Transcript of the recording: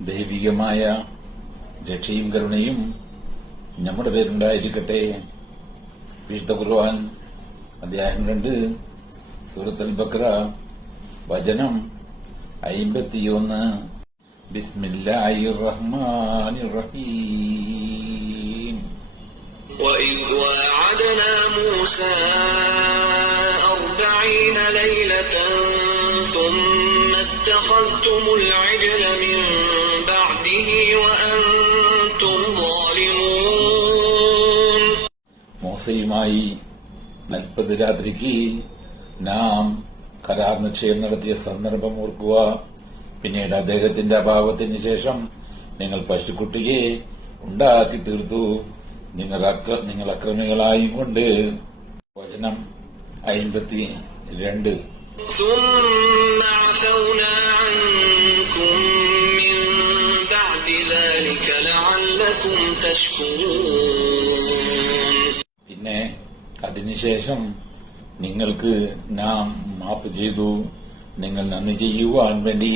ദൈവികമായ രക്ഷയും കരുണയും നമ്മുടെ പേരുണ്ടായിരിക്കട്ടെ. വിശുദ്ധ ഖുർആൻ അധ്യായം 2 സൂറത്തുൽ ബഖറ വചനം 51. ബിസ്മില്ലാഹിർ റഹ്മാനിർ റഹീം. وَإِذْ وَاعَدْنَا مُوسَىٰ 40 لَيْلَةً ثُمَّ اتَّخَذْتُمُ الْعِجْلَ مِن بَعْدِهِ وَأَنتُمْ ظَالِمُونَ. മൂസയുമായി 40 രാത്രിക്ക് നാം കരാർ നിശ്ചയം നടത്തിയ സന്ദർഭം ഓർക്കുക. പിന്നീട് അദ്ദേഹത്തിന്റെ അഭാവത്തിന് ശേഷം നിങ്ങൾ പശുക്കുട്ടിയെ ഉണ്ടാക്കി തീർത്തു, നിങ്ങൾ അക്രമികളായും കൊണ്ട്. വചനം 52. ثُمَّ عَفَوْنَا عَنكُم مِّن بَعْدِ ذَلِكَ لَعَلَّكُمْ تَشْكُرُونَ. പിന്നെ അതിനുശേഷം നിങ്ങൾക്ക് നാം മാപ്പ് ചെയ്തു, നിങ്ങൾ നന്ദി ചെയ്യുവാൻ വേണ്ടി.